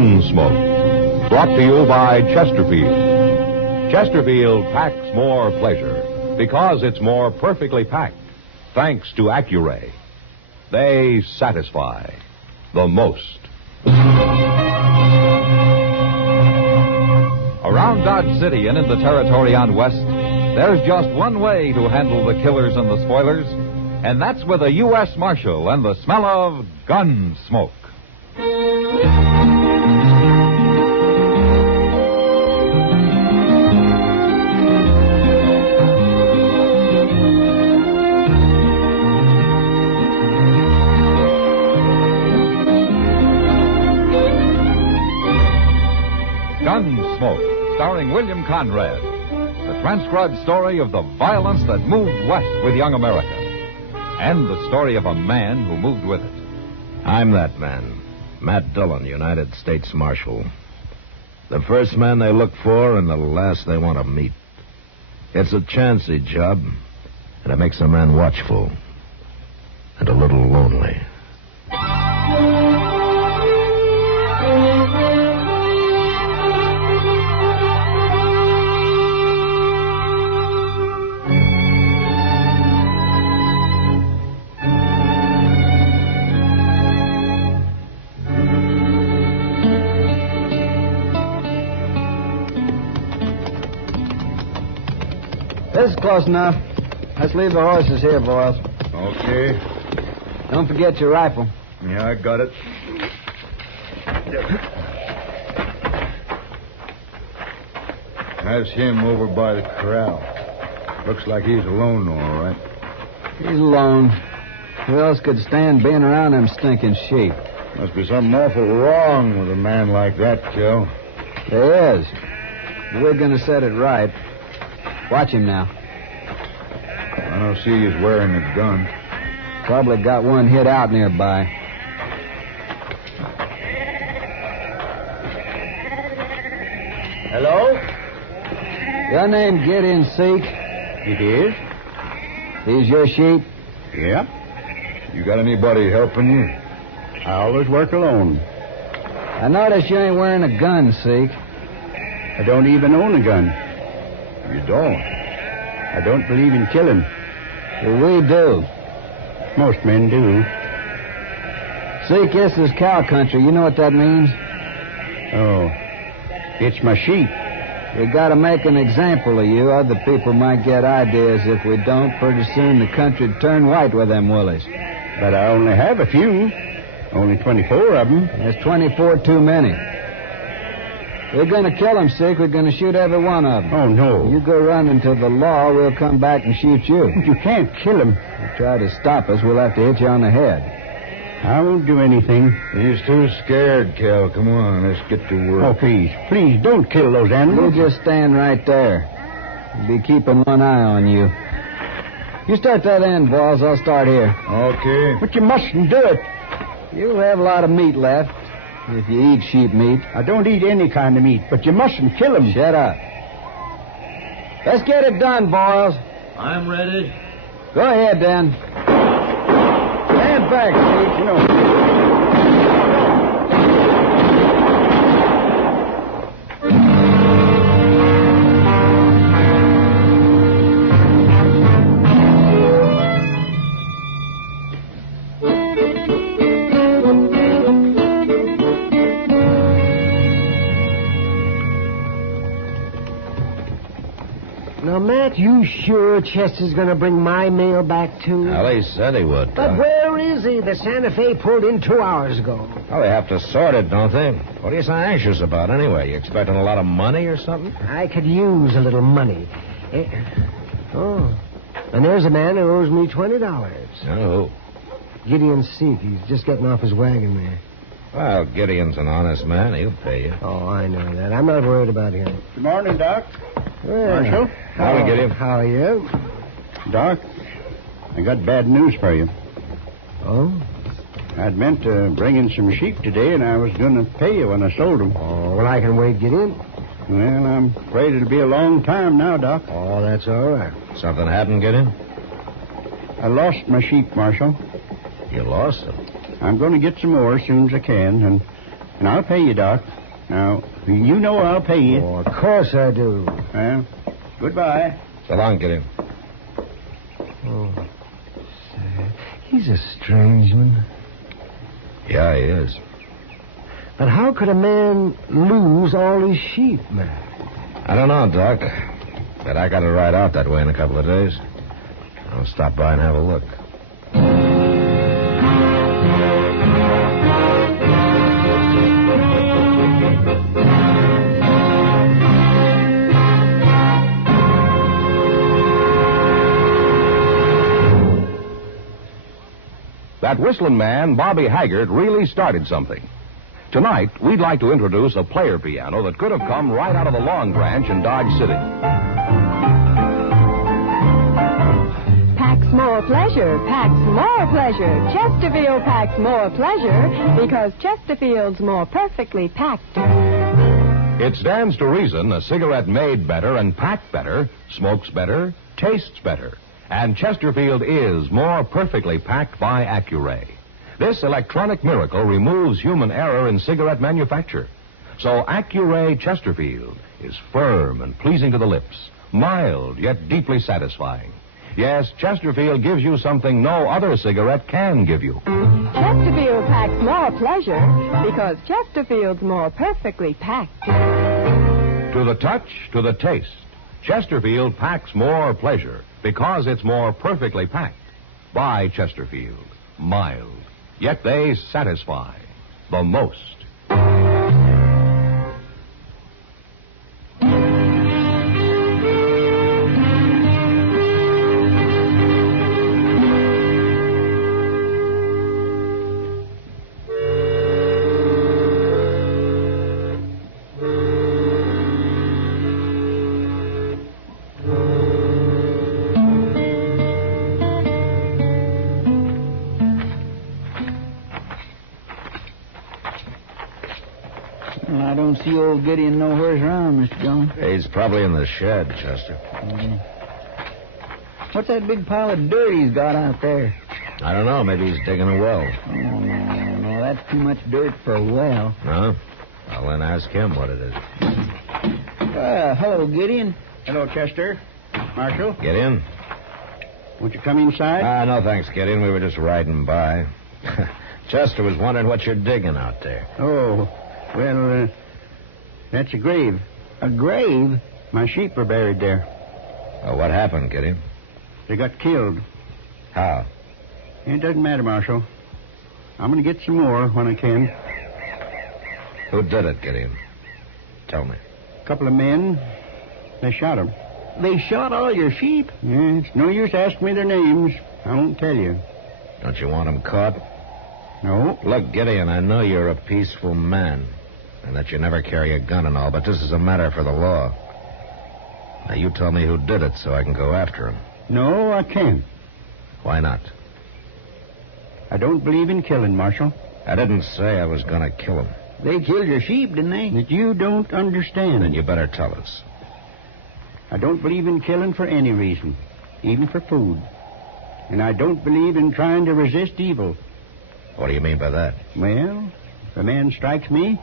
Gunsmoke, brought to you by Chesterfield. Chesterfield packs more pleasure because it's more perfectly packed, thanks to Accuray. They satisfy the most. Around Dodge City and in the territory on West, there's just one way to handle the killers and the spoilers, and that's with a U.S. Marshal and the smell of Gunsmoke. Gunsmoke, starring William Conrad. The transcribed story of the violence that moved west with young America. And the story of a man who moved with it. I'm that man, Matt Dillon, United States Marshal. The first man they look for and the last they want to meet. It's a chancy job, and it makes a man watchful and a little lonely. This is close enough. Let's leave the horses here, boys. Okay. Don't forget your rifle. Yeah, I got it. That's him over by the corral. Looks like he's alone, all right. He's alone. Who else could stand being around them stinking sheep? Must be something awful wrong with a man like that, Kel. There is. We're going to set it right. Watch him now. I don't see he's wearing a gun. Probably got one hid out nearby. Hello? Your name Gideon, Sikh? It is? These your sheep? Yeah. You got anybody helping you? I always work alone. I notice you ain't wearing a gun, Sikh. I don't even own a gun. You don't? I don't believe in killing. Well, we do. Most men do. Sikh, this is cow country. You know what that means? Oh. It's my sheep. We gotta make an example of you. Other people might get ideas. If we don't, pretty soon the country'd turn white with them willies. But I only have a few. Only 24 of them. There's 24 too many. We're going to kill them, Sikh. We're going to shoot every one of them. Oh, no. You go running to the law, we'll come back and shoot you. You can't kill them. If you try to stop us, we'll have to hit you on the head. I won't do anything. He's too scared, Kel. Come on, let's get to work. Oh, please. Please, don't kill those animals. You just stand right there. We'll be keeping one eye on you. You start that end, boys. I'll start here. Okay. But you mustn't do it. You'll have a lot of meat left. If you eat sheep meat. I don't eat any kind of meat, but you mustn't kill them. Shut up. Let's get it done, boys. I'm ready. Go ahead, then. Stand back, Sikh. You know. Matt, you sure Chester's going to bring my mail back, too? Well, he said he would. But where is he? The Santa Fe pulled in 2 hours ago. Well, they have to sort it, don't they? What are you so anxious about, anyway? You expecting a lot of money or something? I could use a little money. Oh, and there's a man who owes me $20. Oh. Gideon Sikh. He's just getting off his wagon there. Well, Gideon's an honest man. He'll pay you. Oh, I know that. I'm not worried about him. Good morning, Doc. Well, Marshal. Howdy, Gideon. How are you? Doc, I got bad news for you. Oh? I'd meant to bring in some sheep today, and I was going to pay you when I sold them. Oh, well, I can wait, Gideon. Well, I'm afraid it'll be a long time now, Doc. Oh, that's all right. Something happened, Gideon? I lost my sheep, Marshal. You lost them? I'm going to get some more as soon as I can, and And I'll pay you, Doc. Now, you know I'll pay you. Oh, of course I do. Well, goodbye. So long, Gideon. Oh, say, he's a strange one. Yeah, he is. But how could a man lose all his sheep, man? I don't know, Doc. But I got to ride out that way in a couple of days. I'll stop by and have a look. That whistling man, Bobby Haggart, really started something. Tonight, we'd like to introduce a player piano that could have come right out of the Long Branch in Dodge City. Packs more pleasure, packs more pleasure. Chesterfield packs more pleasure because Chesterfield's more perfectly packed. It stands to reason a cigarette made better and packed better, smokes better, tastes better. And Chesterfield is more perfectly packed by Accuray. This electronic miracle removes human error in cigarette manufacture. So Accuray Chesterfield is firm and pleasing to the lips, mild yet deeply satisfying. Yes, Chesterfield gives you something no other cigarette can give you. Chesterfield packs more pleasure because Chesterfield's more perfectly packed. To the touch, to the taste, Chesterfield packs more pleasure because it's more perfectly packed. By Chesterfield, mild, yet they satisfy the most. Well, I don't see old Gideon nowhere's around, Mr. Dillon. He's probably in the shed, Chester. What's that big pile of dirt he's got out there? I don't know. Maybe he's digging a well. Oh, no, that's too much dirt for a well. No? Well, then ask him what it is. Hello, Gideon. Hello, Chester. Marshal, Gideon? won't you come inside? No, thanks, Gideon. We were just riding by. Chester was wondering what you're digging out there. Oh, well, that's a grave. A grave? My sheep are buried there. Well, what happened, Gideon? They got killed. How? It doesn't matter, Marshal. I'm going to get some more when I can. Who did it, Gideon? Tell me. A couple of men, they shot them. They shot all your sheep? Yeah, it's no use asking me their names. I won't tell you. Don't you want them caught? No. Look, Gideon, I know you're a peaceful man and that you never carry a gun and all, but this is a matter for the law. Now, you tell me who did it so I can go after him. No, I can't. Why not? I don't believe in killing, Marshal. I didn't say I was going to kill him. They killed your sheep, didn't they? That you don't understand. Then you better tell us. I don't believe in killing for any reason, even for food. And I don't believe in trying to resist evil. What do you mean by that? Well, if a man strikes me,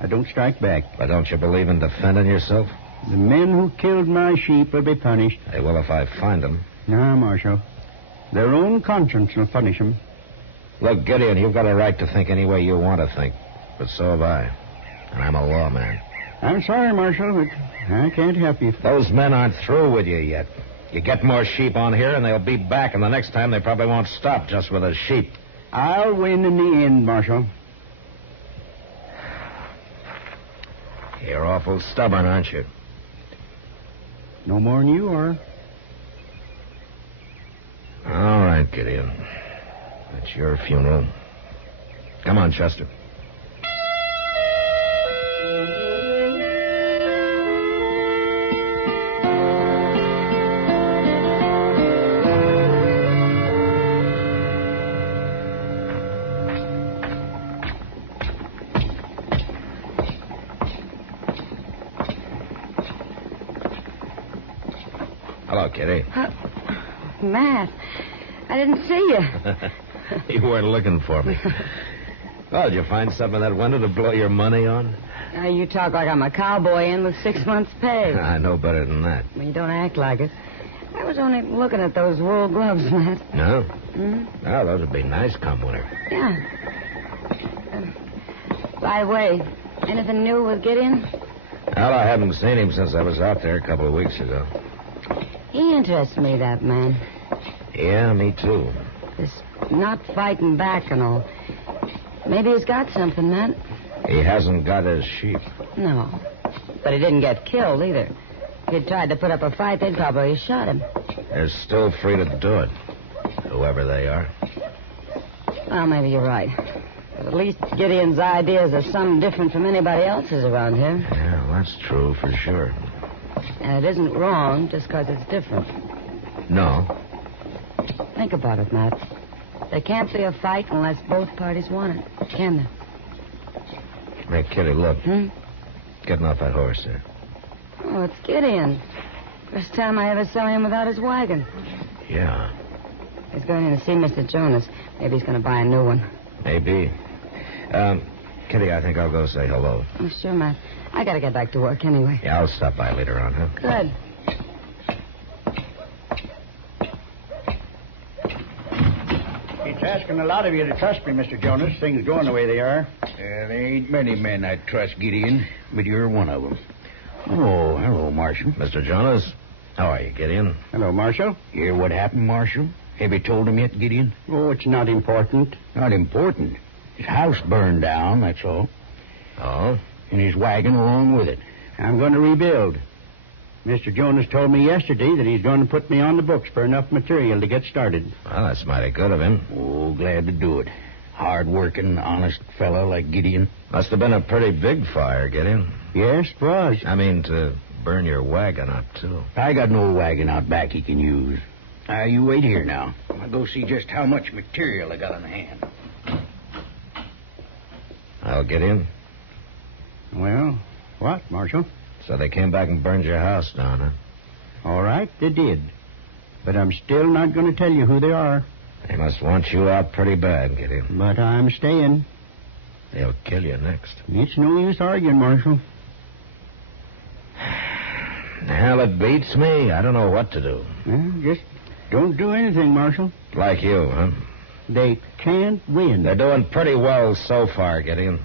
I don't strike back. But don't you believe in defending yourself? The men who killed my sheep will be punished. They will if I find them. No, Marshal. Their own conscience will punish them. Look, Gideon, you've got a right to think any way you want to think. But so have I. And I'm a lawman. I'm sorry, Marshal, but I can't help you. Those men aren't through with you yet. You get more sheep on here, and they'll be back, and the next time they probably won't stop just with the sheep. I'll win in the end, Marshal. You're awful stubborn, aren't you? No more than you are. All right, Gideon. It's your funeral. Come on, Chester. Hello, Kitty. Matt, I didn't see you. You weren't looking for me. Well, did you find something in that window to blow your money on? You talk like I'm a cowboy in with 6 months' pay. I know better than that. Well, you don't act like it. I was only looking at those wool gloves, Matt. No? Hmm? Oh, those would be nice come winter. Yeah. By the way, anything new with Gideon? Well, I haven't seen him since I was out there a couple of weeks ago. He interests me, that man. Yeah, me too. This not fighting back and all. Maybe he's got something, Matt. He hasn't got his sheep. No. But he didn't get killed, either. If he'd tried to put up a fight, they'd probably have shot him. They're still free to do it, whoever they are. Well, maybe you're right. But at least Gideon's ideas are some different from anybody else's around here. Yeah, that's true for sure. And it isn't wrong just because it's different. No. Think about it, Matt. There can't be a fight unless both parties want it, can there? Hey, Kitty, look. Hmm? Getting off that horse there. Oh, it's Gideon. First time I ever saw him without his wagon. Yeah, He's going in to see Mr. Jonas. Maybe he's going to buy a new one. maybe. Kitty, I think I'll go say hello. Oh, sure, Matt. I got to get back to work anyway. Yeah, I'll stop by later on, huh? Good. It's asking a lot of you to trust me, Mr. Jonas. Things going the way they are. There ain't many men I'd trust, Gideon, but you're one of them. Oh, hello, Marshal. Mr. Jonas, how are you, Gideon? Hello, Marshal. Hear what happened, Marshal? Have you told him yet, Gideon? Oh, it's not important. Not important. His house burned down, that's all. Oh? And his wagon along with it. I'm going to rebuild. Mr. Jonas told me yesterday that he's going to put me on the books for enough material to get started. Well, that's mighty good of him. Oh, glad to do it. Hard-working, honest fellow like Gideon. Must have been a pretty big fire, Gideon. Yes, it was. I mean, to burn your wagon up, too. I got an old wagon out back he can use. You wait here now. I'll go see just how much material I got on hand. Well, Gideon, Well, what, Marshal? so they came back and burned your house down, huh? All right, they did. But I'm still not going to tell you who they are. They must want you out pretty bad, Gideon. But I'm staying. They'll kill you next. It's no use arguing, Marshal. Hell, it beats me. I don't know what to do. Well, just don't do anything, Marshal. Like you, huh? They can't win. They're doing pretty well so far, Gideon.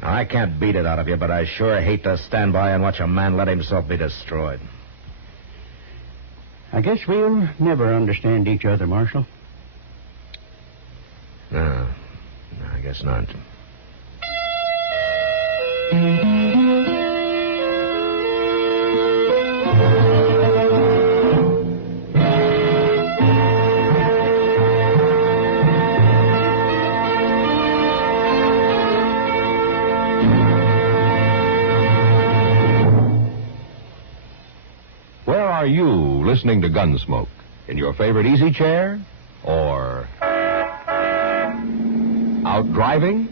Now, I can't beat it out of you, but I sure hate to stand by and watch a man let himself be destroyed. I guess we'll never understand each other, Marshal. No, I guess not. Where are you listening to Gunsmoke? In your favorite easy chair? Or out driving?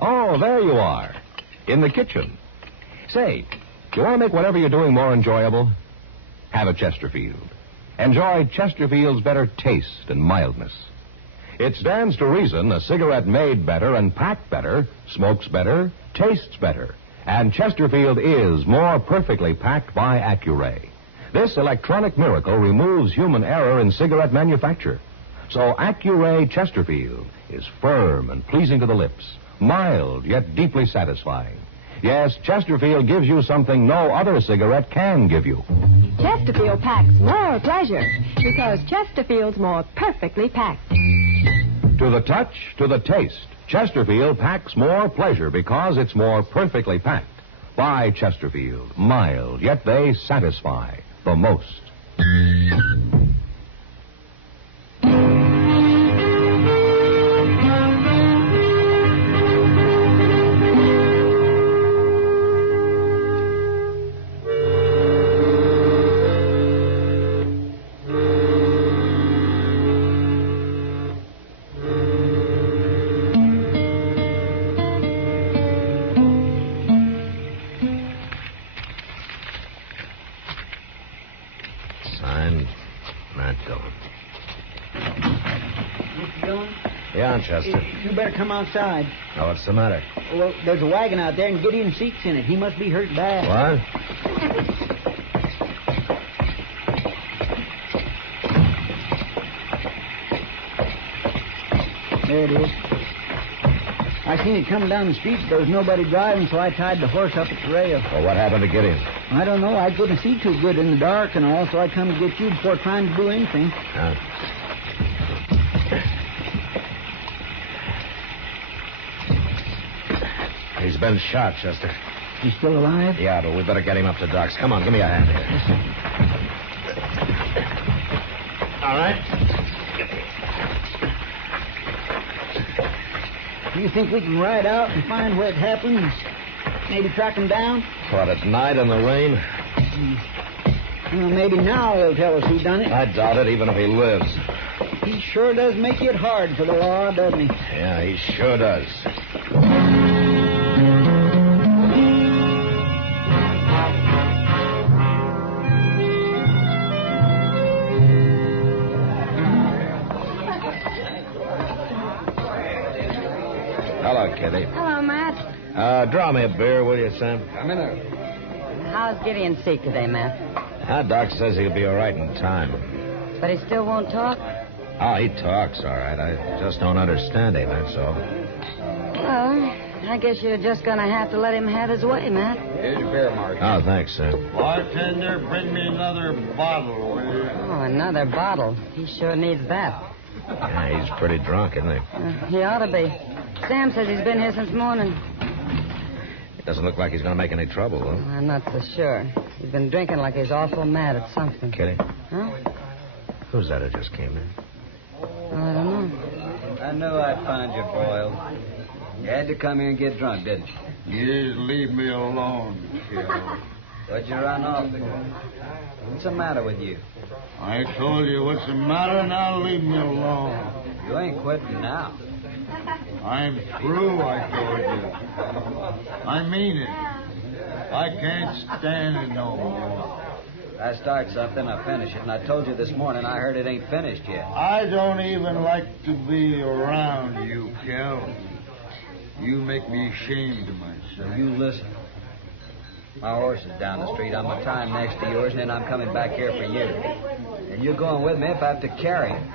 Oh, there you are. In the kitchen. Say, you want to make whatever you're doing more enjoyable? Have a Chesterfield. Enjoy Chesterfield's better taste and mildness. It stands to reason a cigarette made better and packed better, smokes better, tastes better. And Chesterfield is more perfectly packed by Accuray. This electronic miracle removes human error in cigarette manufacture. So Accuray Chesterfield is firm and pleasing to the lips, mild yet deeply satisfying. Yes, Chesterfield gives you something no other cigarette can give you. Chesterfield packs more pleasure because Chesterfield's more perfectly packed. To the touch, to the taste, Chesterfield packs more pleasure because it's more perfectly packed. By Chesterfield, mild, yet they satisfy the most. Signed, Matt Dillon. Mr. Dillon, Yeah, Chester. You better come outside. Now, what's the matter? Well, there's a wagon out there, and Gideon's seat's in it. He must be hurt bad. What? There it is. I seen it coming down the street, but there was nobody driving, so I tied the horse up at the rail. Well, what happened to Gideon? I don't know. I couldn't see too good in the dark and all, so I come to get you before trying to do anything. He's been shot, Chester. He's still alive? Yeah, but we better get him up to Doc's. Come on, give me a hand here. All right. Do you think we can ride out and find where it happened? Maybe track him down? What, at night in the rain? Well, maybe now he'll tell us who done it. I doubt it, even if he lives. He sure does make it hard for the law, doesn't he? Yeah, he sure does. Hello, Kitty. Hello, Matt. Draw me a beer, will you, Sam? Come in there. How's Gideon sick today, Matt? Doc says he'll be all right in time. But he still won't talk? Oh, he talks all right. I just don't understand him, that's all. Well, I guess you're just going to have to let him have his way, Matt. Here's your beer, Mark. Oh, thanks, Sam. Bartender, bring me another bottle, will you? Oh, another bottle. He sure needs that. Yeah, he's pretty drunk, isn't he? He ought to be. Sam says he's been here since morning. It doesn't look like he's going to make any trouble, though. I'm not so sure. He's been drinking like he's awful mad at something. Kitty? Huh? Who's that who just came in? I don't know. I knew I'd find you, Boyle. You had to come here and get drunk, didn't you? You just leave me alone, kid. What'd you run off for? What's the matter with you? I told you what's the matter, now leave me alone. You ain't quitting now. I'm through, I told you. I mean it. I can't stand it no more. I start something, I finish it, and I told you this morning I heard it ain't finished yet. I don't even like to be around you, Kel. You make me ashamed of myself. You listen. My horse is down the street. I'm a time next to yours, and then I'm coming back here for you. And you're going with me if I have to carry him.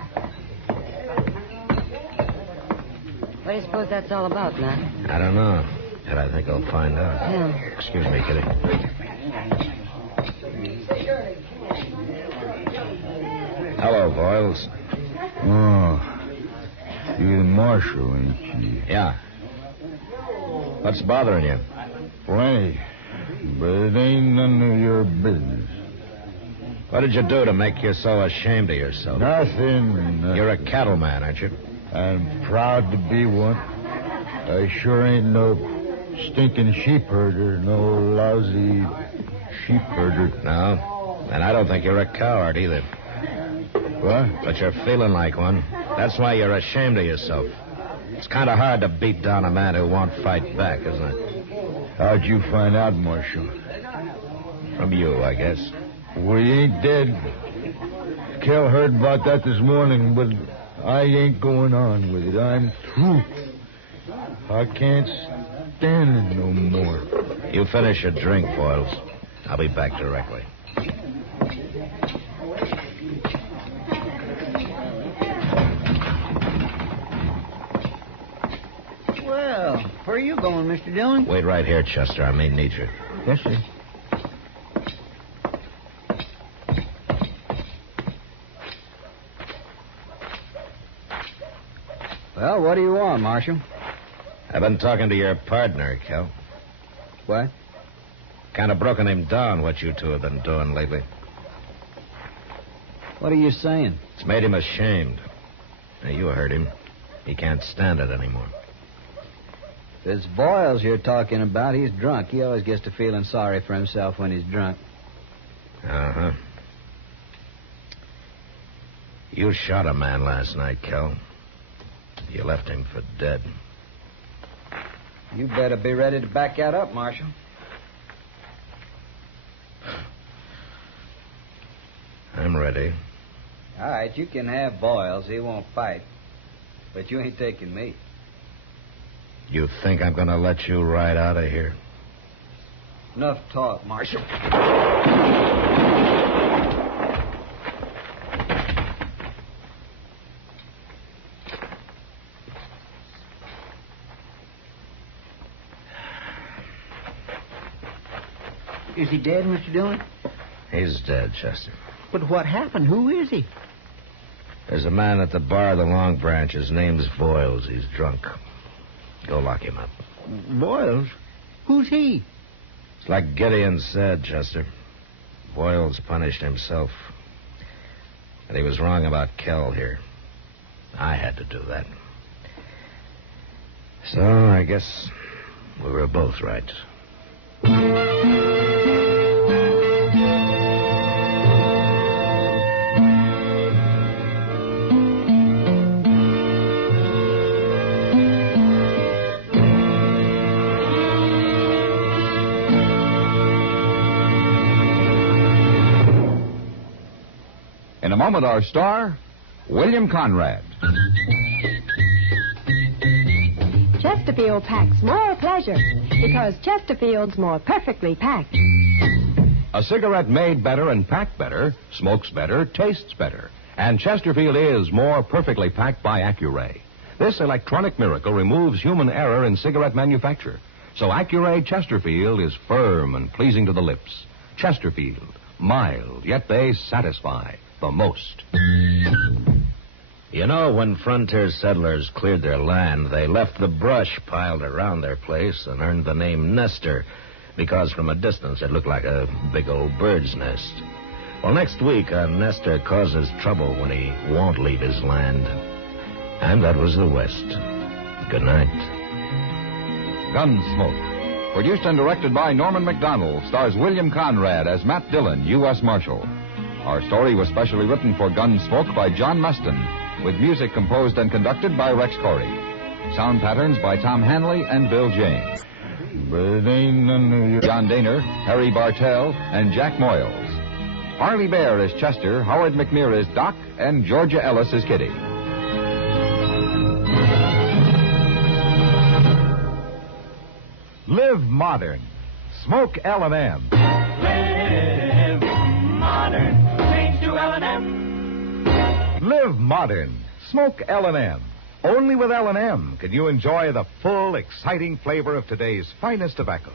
What do you suppose that's all about, Matt? I don't know. But I think I'll find out. Yeah. Excuse me, Kitty. Hello, Boyles. Oh, you're the marshal, ain't you? Yeah. What's bothering you? Plenty. But it ain't none of your business. What did you do to make you so ashamed of yourself? Nothing. You're a cattleman, aren't you? I'm proud to be one. I sure ain't no stinking sheep herder, no lousy sheep herder. No. And I don't think you're a coward either. What? But you're feeling like one. That's why you're ashamed of yourself. It's kind of hard to beat down a man who won't fight back, isn't it? How'd you find out, Marshal? From you, I guess. We ain't dead. Kel heard about that this morning, but I ain't going on with it. I'm through. I can't stand it no more. You finish your drink, Boyles. I'll be back directly. Well, where are you going, Mr. Dillon? Wait right here, Chester. I may need you. Yes, sir. Well, what do you want, Marshal? I've been talking to your partner, Kel. What? Kind of broken him down, what you two have been doing lately. What are you saying? It's made him ashamed. Now, you heard him. He can't stand it anymore. If it's Boyles you're talking about, he's drunk. He always gets to feeling sorry for himself when he's drunk. Uh-huh. You shot a man last night, Kel. You left him for dead. You better be ready to back that up, Marshal. I'm ready. All right, you can have Boyles. He won't fight. But you ain't taking me. You think I'm going to let you ride out of here? Enough talk, Marshal. Is he dead, Mr. Dillon? He's dead, Chester. But what happened? Who is he? There's a man at the bar of the Long Branch. His name's Boyles. He's drunk. Go lock him up. Boyles? Who's he? It's like Gideon said, Chester. Boyles punished himself. And he was wrong about Kell here. I had to do that. So I guess we were both right. In a moment, our star, William Conrad. Chesterfield packs more pleasure because Chesterfield's more perfectly packed. A cigarette made better and packed better, smokes better, tastes better. And Chesterfield is more perfectly packed by Accuray. This electronic miracle removes human error in cigarette manufacture. So Accuray Chesterfield is firm and pleasing to the lips. Chesterfield, mild, yet they satisfy the most. You know, when frontier settlers cleared their land, they left the brush piled around their place and earned the name Nester, because from a distance it looked like a big old bird's nest. Well, next week, a nester causes trouble when he won't leave his land. And that was the West. Good night. Gunsmoke. Produced and directed by Norman Macdonnell, stars William Conrad as Matt Dillon, U.S. Marshal. Our story was specially written for Gunsmoke by John Meston, with music composed and conducted by Rex Corey. Sound patterns by Tom Hanley and Bill James. But it ain't none of your... John Daner, Harry Bartell, and Jack Moyles. Harley Bear is Chester, Howard McNear is Doc, and Georgia Ellis is Kitty. Live modern. Smoke L&M. Live modern. Change to L&M. Live modern. Smoke L&M. Only with L&M can you enjoy the full, exciting flavor of today's finest tobaccos.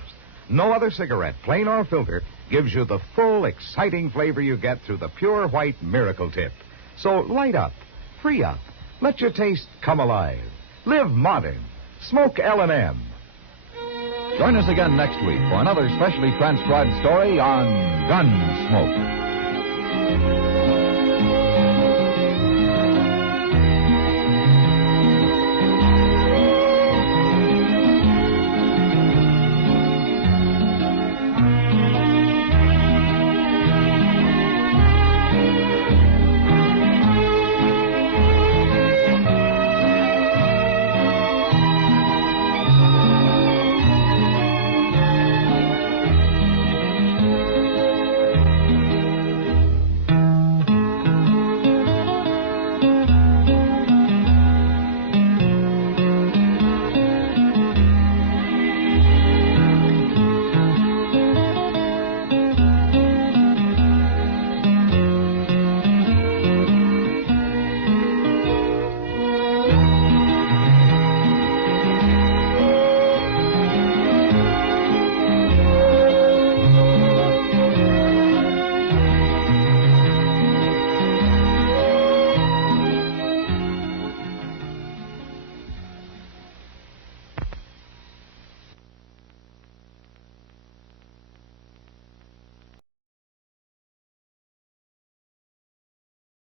No other cigarette, plain or filter, gives you the full, exciting flavor you get through the pure white Miracle Tip. So light up, free up, let your taste come alive. Live modern. Smoke L&M. Join us again next week for another specially transcribed story on Gunsmoke.